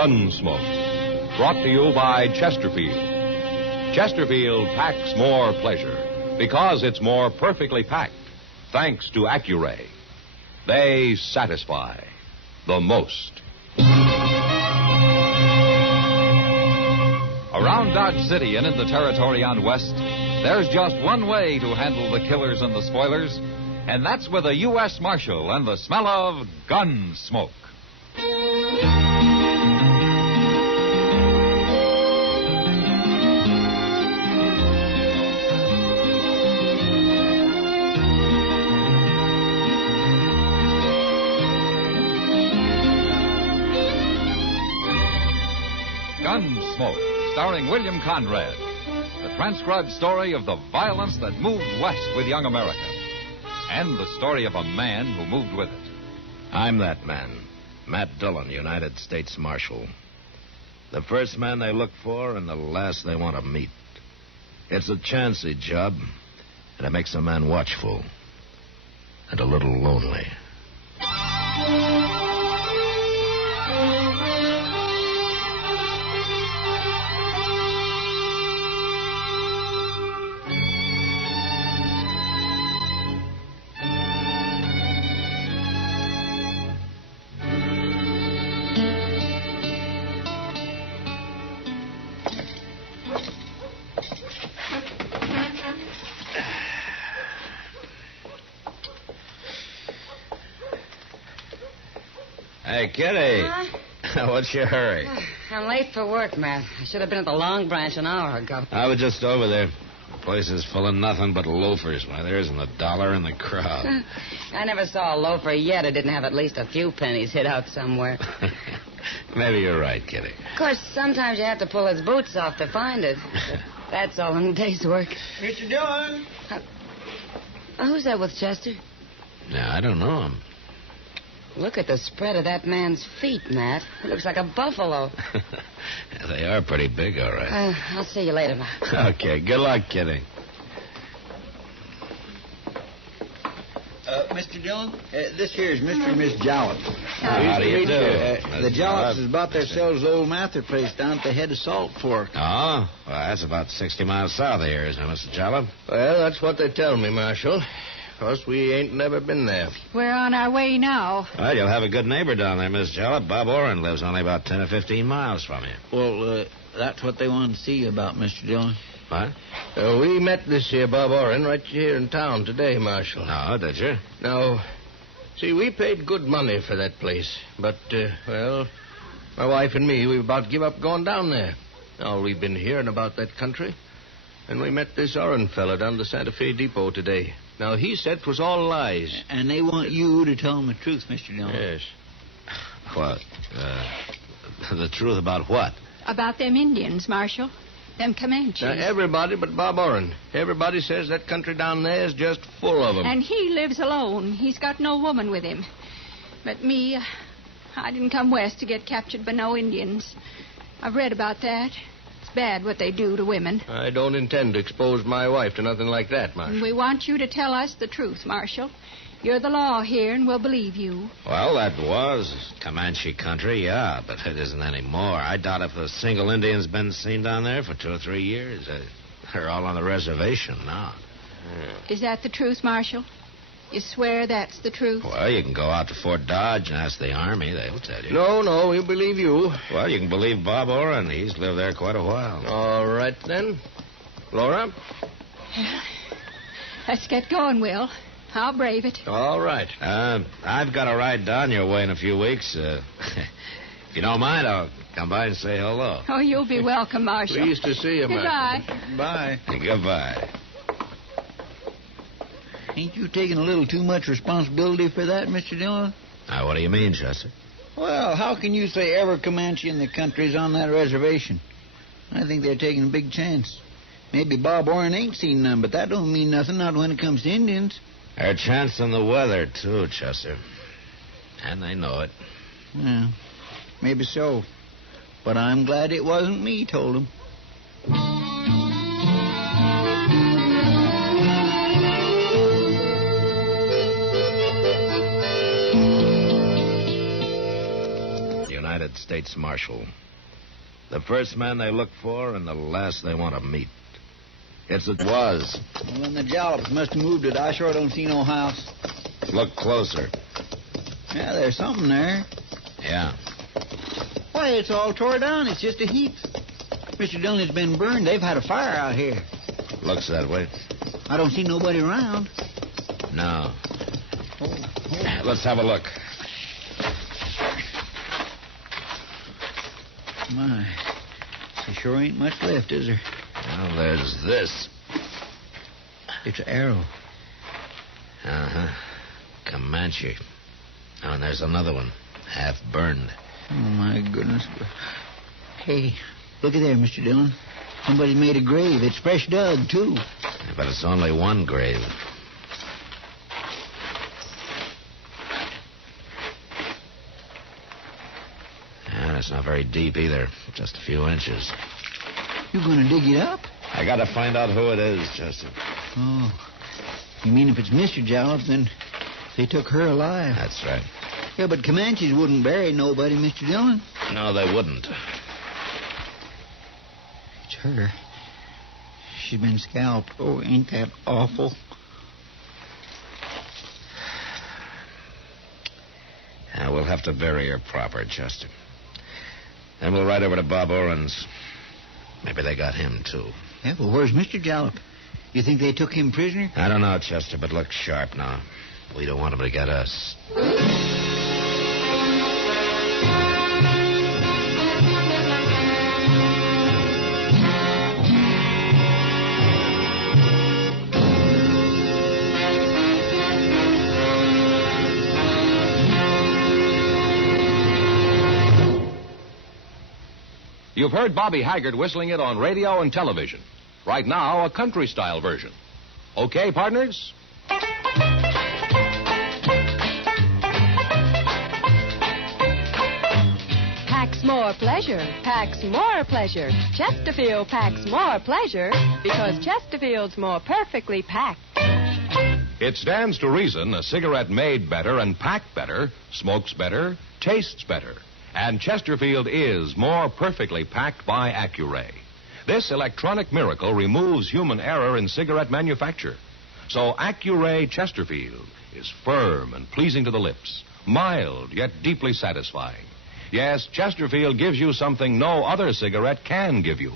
Gunsmoke, brought to you by Chesterfield. Chesterfield packs more pleasure because it's more perfectly packed, thanks to Accuray. They satisfy the most. Around Dodge City and in the territory on West, there's just one way to handle the killers and the spoilers, and that's with a U.S. Marshal and the smell of Gunsmoke. Gunsmoke, starring William Conrad. The transcribed story of the violence that moved west with young America. And the story of a man who moved with it. I'm that man, Matt Dillon, United States Marshal. The first man they look for and the last they want to meet. It's a chancy job, and it makes a man watchful and a little lonely. Hey, Kitty. What's your hurry? I'm late for work, Matt. I should have been at the Long Branch an hour ago. I was just over there. The place is full of nothing but loafers. Why, there isn't a dollar in the crowd. I never saw a loafer yet who didn't have at least a few pennies hid out somewhere. Maybe you're right, Kitty. Of course, sometimes you have to pull his boots off to find it. That's all in a day's work. Mr. Dillon. Who's that with Chester? No, I don't know him. Look at the spread of that man's feet, Matt. He looks like a buffalo. They are pretty big, all right. I'll see you later, Matt. Okay, good luck, Kitty. Mr. Dillon, this here is Mr. and Miss Jollop. How do you do? The Jollops has bought themselves an old Mather place down at the head of Salt Fork. Oh? Well, that's about 60 miles south of here, isn't it, Mr. Jollop? Well, that's what they tell me, Marshal. Of course, we ain't never been there. We're on our way now. Well, you'll have a good neighbor down there, Miss Jollop. Bob Oren lives only about 10 or 15 miles from you. Well, that's what they wanted to see you about, Mr. Dillon. What? We met this here Bob Oren right here in town today, Marshal. No, did you? Now, see, we paid good money for that place. But, well, my wife and me, we about give up going down there. All we've been hearing about that country. And we met this Oren fella down the Santa Fe Depot today. Now, he said it was all lies. And they want you to tell them the truth, Mr. Dillon. Yes. What? The truth about what? About them Indians, Marshal. Them Comanches. Now, everybody but Bob Oren. Everybody says that country down there is just full of them. And he lives alone. He's got no woman with him. But me, I didn't come west to get captured by no Indians. I've read about that. It's bad what they do to women. I don't intend to expose my wife to nothing like that, Marshal. And we want you to tell us the truth, Marshal. You're the law here, and we'll believe you. Well, that was Comanche country, yeah, but it isn't anymore. I doubt if a single Indian's been seen down there for 2 or 3 years. They're all on the reservation now. Is that the truth, Marshal? You swear that's the truth? Well, you can go out to Fort Dodge and ask the Army. They'll tell you. No, we believe you. Well, you can believe Bob Oren. He's lived there quite a while. All right, then. Laura? Well, let's get going, Will. I'll brave it. All right. I've got a ride down your way in a few weeks. If you don't mind, I'll come by and say hello. Oh, you'll be welcome, Marshal. Pleased to see you, Marshal. Goodbye. Bye. Goodbye. Ain't you taking a little too much responsibility for that, Mr. Dillon? Now, what do you mean, Chester? Well, how can you say every Comanche in the country's on that reservation? I think they're taking a big chance. Maybe Bob Oren ain't seen none, but that don't mean nothing, not when it comes to Indians. They're chancing the weather, too, Chester. And they know it. Yeah, maybe so. But I'm glad it wasn't me told them. United States Marshal. The first man they look for and the last they want to meet. It was. Well, then the Jallops must have moved it. I sure don't see no house. Look closer. Yeah, there's something there. Yeah. Why, it's all tore down. It's just a heap. Mr. Dillon has been burned. They've had a fire out here. Looks that way. I don't see nobody around. No. Let's have a look. My, there sure ain't much left, is there? Well, there's this. It's an arrow. Uh-huh. Comanche. Oh, and there's another one, half burned. Oh, my goodness. Hey, look at there, Mr. Dillon. Somebody made a grave. It's fresh dug, too. But it's only one grave. And it's not very deep either. Just a few inches. You gonna dig it up? I gotta find out who it is, Chester. Oh. You mean if it's Mr. Jalop, then they took her alive? That's right. Yeah, but Comanches wouldn't bury nobody, Mr. Dillon. No, they wouldn't. It's her. She's been scalped. Oh, ain't that awful? Yeah, we'll have to bury her proper, Chester. Then we'll ride over to Bob Oren's. Maybe they got him, too. Yeah, well, where's Mr. Jalop? You think they took him prisoner? I don't know, Chester, but look sharp now. We don't want him to get us. You've heard Bobby Haggart whistling it on radio and television. Right now, a country-style version. Okay, partners? Packs more pleasure. Packs more pleasure. Chesterfield packs more pleasure because Chesterfield's more perfectly packed. It stands to reason a cigarette made better and packed better smokes better, tastes better. And Chesterfield is more perfectly packed by Accuray. This electronic miracle removes human error in cigarette manufacture. So Accuray Chesterfield is firm and pleasing to the lips, mild yet deeply satisfying. Yes, Chesterfield gives you something no other cigarette can give you.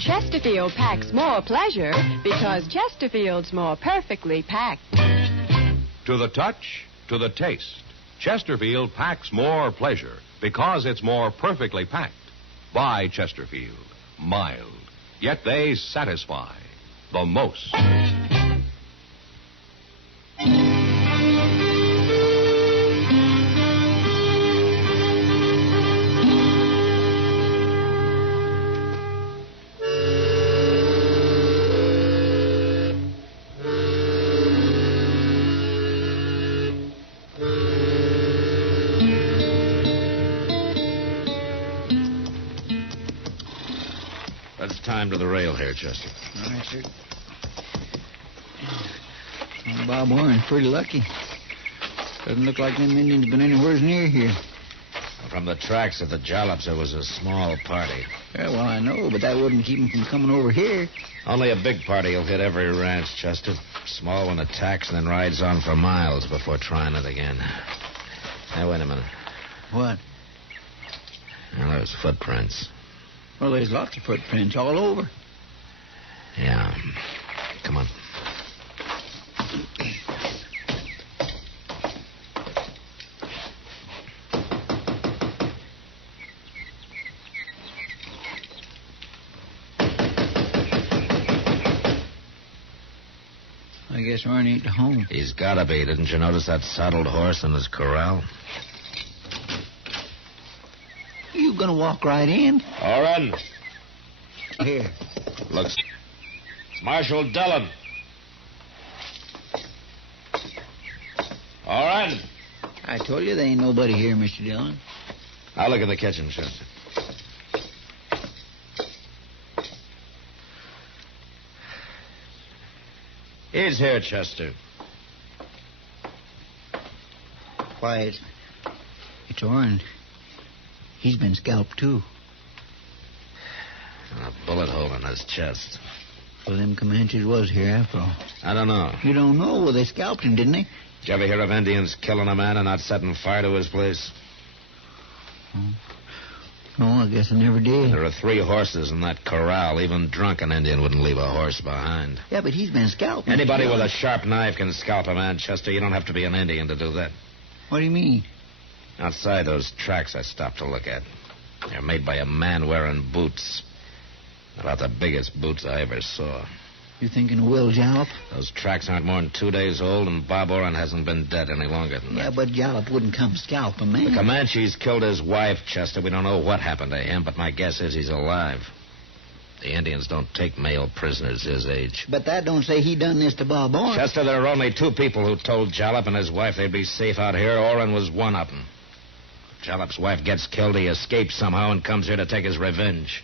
Chesterfield packs more pleasure because Chesterfield's more perfectly packed. To the touch, to the taste, Chesterfield packs more pleasure because it's more perfectly packed. By Chesterfield, mild, yet they satisfy the most. Let's tie him to the rail here, Chester. All right, sir. Well, Bob Warren's pretty lucky. Doesn't look like them Indians been anywhere near here. From the tracks of the Jallops, it was a small party. Yeah, well, I know, but that wouldn't keep them from coming over here. Only a big party will hit every ranch, Chester. Small one attacks and then rides on for miles before trying it again. Now, wait a minute. What? Well, there's footprints. Well, there's lots of footprints all over. Yeah. Come on. I guess Arnie ain't home. He's gotta be. Didn't you notice that saddled horse in his corral? You gonna walk right in? All right. Here. Looks. It's Marshal Dillon. All right. I told you there ain't nobody here, Mr. Dillon. I'll look in the kitchen, Chester. He's here, Chester. Why, it's Orrin. He's been scalped, too. And a bullet hole in his chest. Well, them Comanches was here, after all. I don't know. You don't know? Well, they scalped him, didn't they? Did you ever hear of Indians killing a man and not setting fire to his place? No, I guess I never did. There are 3 horses in that corral. Even drunken Indian wouldn't leave a horse behind. Yeah, but he's been scalped. Anybody with a sharp knife can scalp a man, Chester. You don't have to be an Indian to do that. What do you mean? Outside those tracks I stopped to look at. They're made by a man wearing boots. About the biggest boots I ever saw. You thinking of Will Jalop? Those tracks aren't more than 2 days old, and Bob Oren hasn't been dead any longer than that. Yeah, but Jalop wouldn't come scalp a man. The Comanches killed his wife, Chester. We don't know what happened to him, but my guess is he's alive. The Indians don't take male prisoners his age. But that don't say he done this to Bob Oren. Chester, there are only 2 people who told Jalop and his wife they'd be safe out here. Oren was one of them. If Jalop's wife gets killed, he escapes somehow and comes here to take his revenge.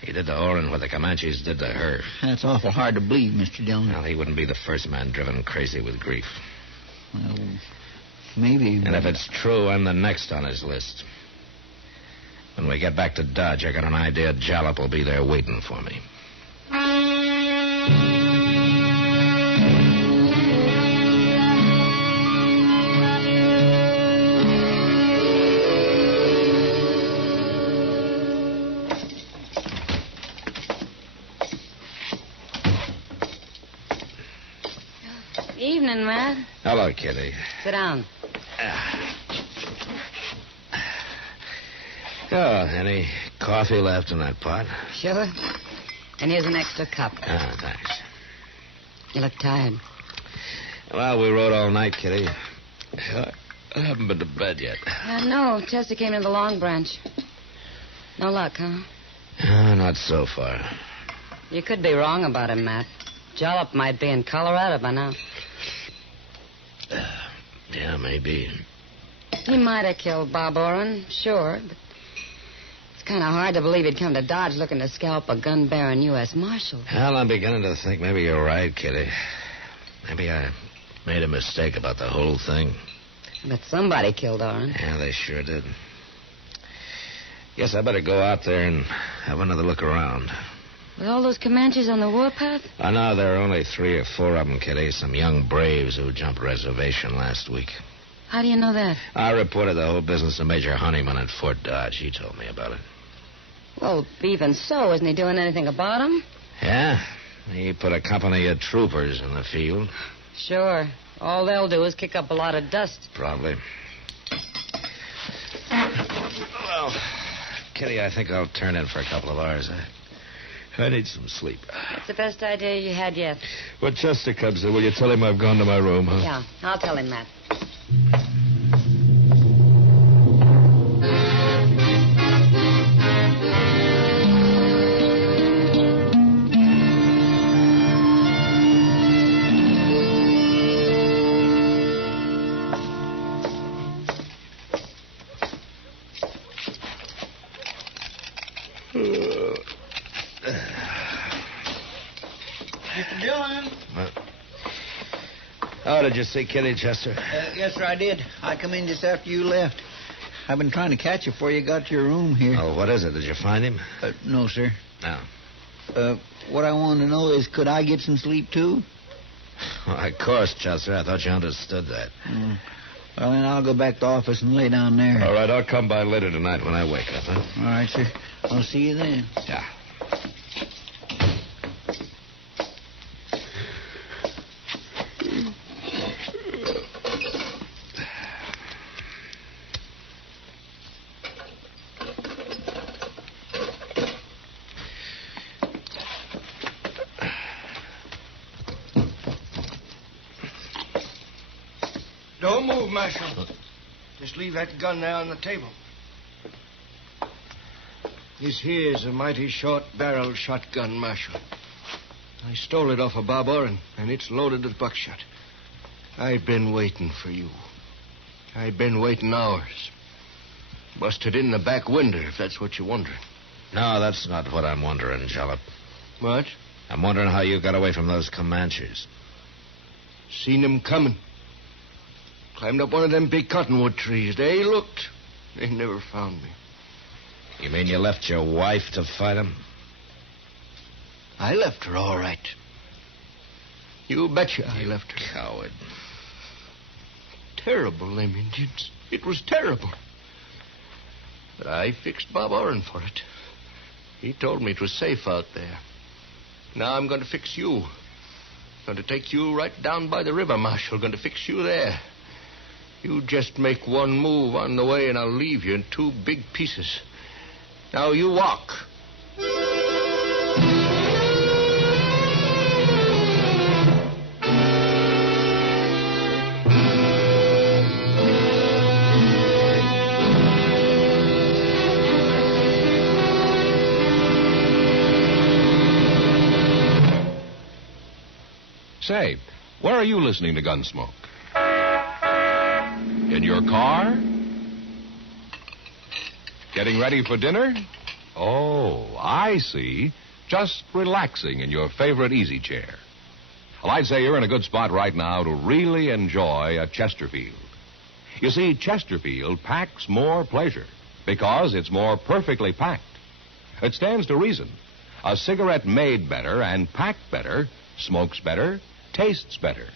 He did to Oren what the Comanches did to her. That's awful hard to believe, Mr. Dillon. Well, he wouldn't be the first man driven crazy with grief. Well, maybe. And if it's true, I'm the next on his list. When we get back to Dodge, I got an idea Jalop will be there waiting for me. Evening, Matt. Hello, Kitty. Sit down. Oh, any coffee left in that pot? Sure. And here's an extra cup. Ah, thanks. You look tired. Well, we rode all night, Kitty. I haven't been to bed yet. No, Chester came in the Long Branch. No luck, huh? Not so far. You could be wrong about him, Matt. Jalop might be in Colorado by now. Yeah, maybe. He might have killed Bob Oren, sure, but it's kind of hard to believe he'd come to Dodge looking to scalp a gun-bearing U.S. Marshal. Well, I'm beginning to think maybe you're right, Kitty. Maybe I made a mistake about the whole thing. But somebody killed Oren. Yeah, they sure did. Guess I better go out there and have another look around. With all those Comanches on the warpath? I know there are only 3 or 4 of them, Kitty. Some young braves who jumped reservation last week. How do you know that? I reported the whole business to Major Honeyman at Fort Dodge. He told me about it. Well, even so, isn't he doing anything about them? Yeah. He put a company of troopers in the field. Sure. All they'll do is kick up a lot of dust. Probably. Well, Kitty, I think I'll turn in for a couple of hours. I need some sleep. That's the best idea you had yet. When Chester comes in, will you tell him I've gone to my room, huh? Yeah, I'll tell him that. Mr. Dillon? Oh, did you see Kitty, Chester? Yes, sir, I did. I come in just after you left. I've been trying to catch you before you got to your room here. Oh, what is it? Did you find him? No, sir. No. What I want to know is, could I get some sleep, too? Well, of course, Chester. I thought you understood that. Well, then I'll go back to the office and lay down there. All right, I'll come by later tonight when I wake up, huh? All right, sir. I'll see you then. Yeah. Don't move, Marshal. Just leave that gun there on the table. This here's a mighty short-barreled shotgun, Marshal. I stole it off of Bob Oren, and it's loaded with buckshot. I've been waiting for you. I've been waiting hours. Busted in the back window, if that's what you're wondering. No, that's not what I'm wondering, Jalop. What? I'm wondering how you got away from those Comanches. Seen them coming. Climbed up one of them big cottonwood trees. They looked. They never found me. You mean you left your wife to fight him? I left her all right. You betcha I left her. Coward. Terrible, them Indians. It was terrible. But I fixed Bob Oren for it. He told me it was safe out there. Now I'm going to fix you. Going to take you right down by the river, Marshal. Going to fix you there. You just make one move on the way and I'll leave you in 2 big pieces. Now you walk. Say, where are you listening to Gunsmoke? In your car? Getting ready for dinner? Oh, I see. Just relaxing in your favorite easy chair. Well, I'd say you're in a good spot right now to really enjoy a Chesterfield. You see, Chesterfield packs more pleasure because it's more perfectly packed. It stands to reason. A cigarette made better and packed better smokes better, tastes better.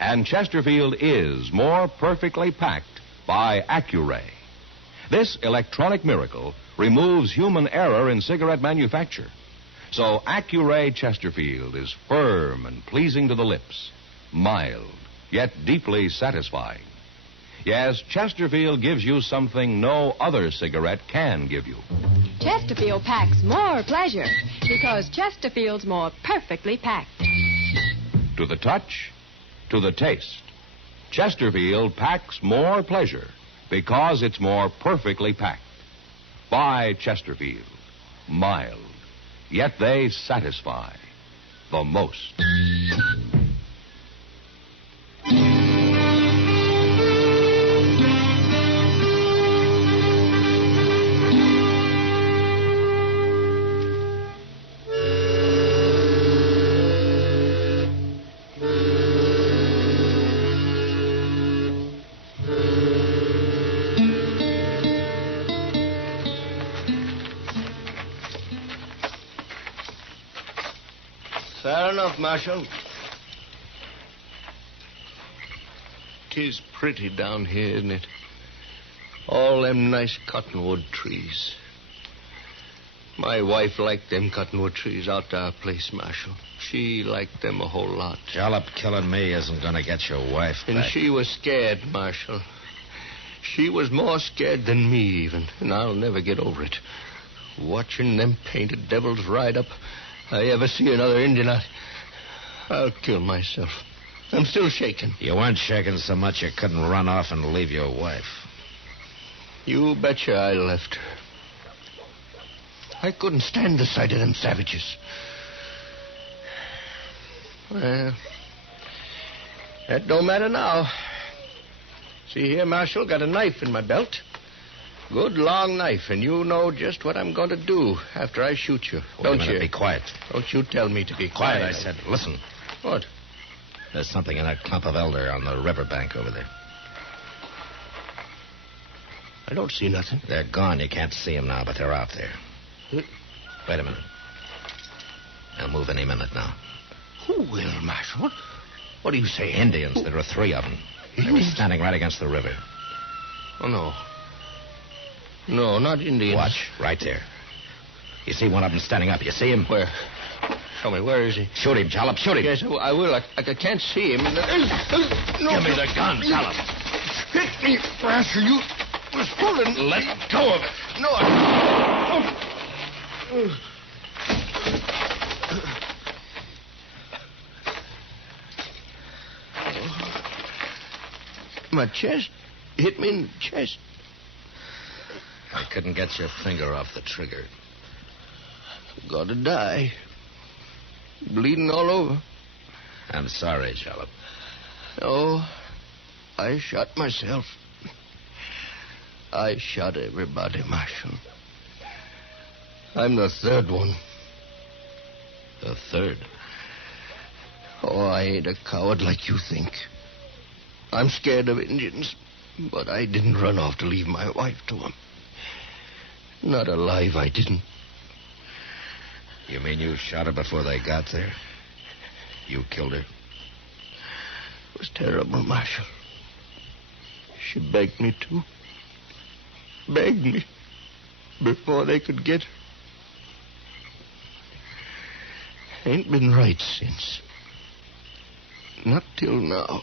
And Chesterfield is more perfectly packed by Accuray. This electronic miracle removes human error in cigarette manufacture. So Accuray Chesterfield is firm and pleasing to the lips, mild, yet deeply satisfying. Yes, Chesterfield gives you something no other cigarette can give you. Chesterfield packs more pleasure because Chesterfield's more perfectly packed. To the touch, to the taste, Chesterfield packs more pleasure because it's more perfectly packed. Buy Chesterfield. Mild, yet they satisfy the most. Fair enough, Marshal. 'Tis pretty down here, isn't it? All them nice cottonwood trees. My wife liked them cottonwood trees out to our place, Marshal. She liked them a whole lot. Jollop killing me isn't going to get your wife back. And she was scared, Marshal. She was more scared than me, even. And I'll never get over it. Watching them painted devils ride up. I ever see another Indian, I'll kill myself. I'm still shaking. You weren't shaking so much you couldn't run off and leave your wife. You betcha I left her. I couldn't stand the sight of them savages. Well, that don't matter now. See here, Marshal, got a knife in my belt. Good long knife, and you know just what I'm going to do after I shoot you. Don't you? Be quiet. Don't you tell me to be Quiet, quiet. I said. Listen. What? There's something in that clump of elder on the riverbank over there. I don't see nothing. They're gone. You can't see them now, but they're out there. Wait a minute. They'll move any minute now. Who will, Marshal? What do you say? Indians. There are 3 of them. They were standing right against the river. Oh, no. No, not Indians. Watch, right there. You see one of them standing up. You see him? Where? Show me, where is he? Shoot him, Jollop, shoot him. Yes, I will. I can't see him. No, Give me the gun, Jollop. Hit me, Marshal. You was pulling. Let go of it. No, My chest. Hit me in the chest. I couldn't get your finger off the trigger. Gotta die. Bleeding all over. I'm sorry, Jollop. Oh, I shot myself. I shot everybody, Marshal. I'm the 3rd one. The 3rd? Oh, I ain't a coward like you think. I'm scared of Indians. But I didn't run off to leave my wife to him. Not alive, I didn't. You mean you shot her before they got there? You killed her? It was terrible, Marshal. She begged me to. Begged me before they could get her. Ain't been right since. Not till now.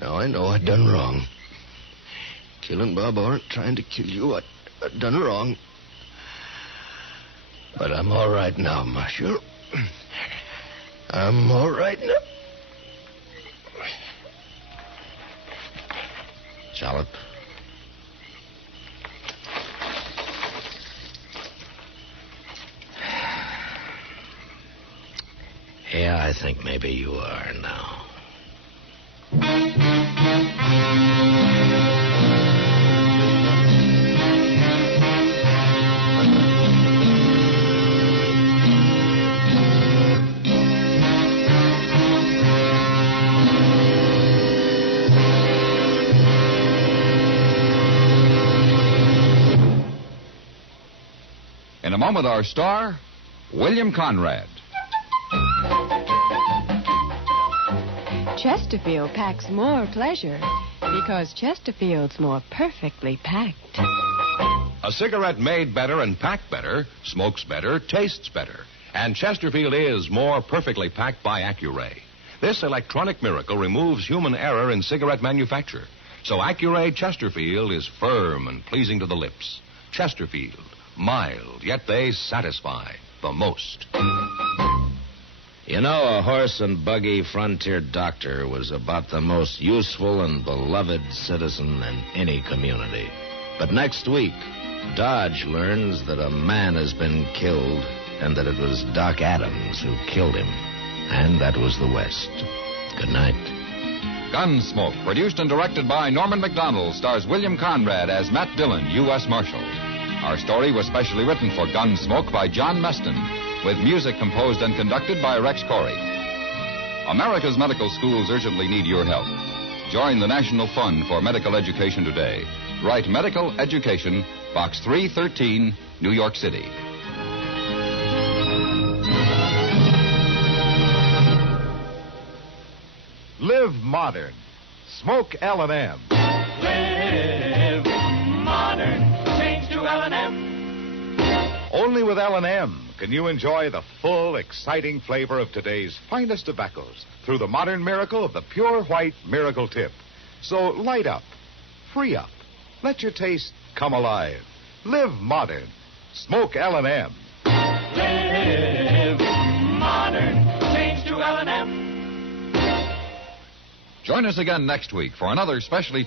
Now I know I done wrong. Killing Bob Orrin, trying to kill you, I done wrong. But I'm all right now, Marshal. I'm all right now. Shallop. Yeah, I think maybe you are now. In a moment, our star, William Conrad. Chesterfield packs more pleasure because Chesterfield's more perfectly packed. A cigarette made better and packed better, smokes better, tastes better. And Chesterfield is more perfectly packed by Accuray. This electronic miracle removes human error in cigarette manufacture. So Accuray Chesterfield is firm and pleasing to the lips. Chesterfield, mild, yet they satisfy the most. You know, a horse and buggy frontier doctor was about the most useful and beloved citizen in any community. But next week, Dodge learns that a man has been killed and that it was Doc Adams who killed him. And that was the West. Good night. Gunsmoke, produced and directed by Norman Macdonnell, stars William Conrad as Matt Dillon, U.S. Marshal. Our story was specially written for Gunsmoke by John Meston, with music composed and conducted by Rex Corey. America's medical schools urgently need your help. Join the National Fund for Medical Education today. Write Medical Education, Box 313, New York City. Live modern. Smoke L&M. Live modern. Change to L&M. Only with L&M can you enjoy the full, exciting flavor of today's finest tobaccos through the modern miracle of the pure white Miracle Tip. So light up, free up, let your taste come alive. Live modern. Smoke L&M. Live modern. Change to L&M. Join us again next week for another specially...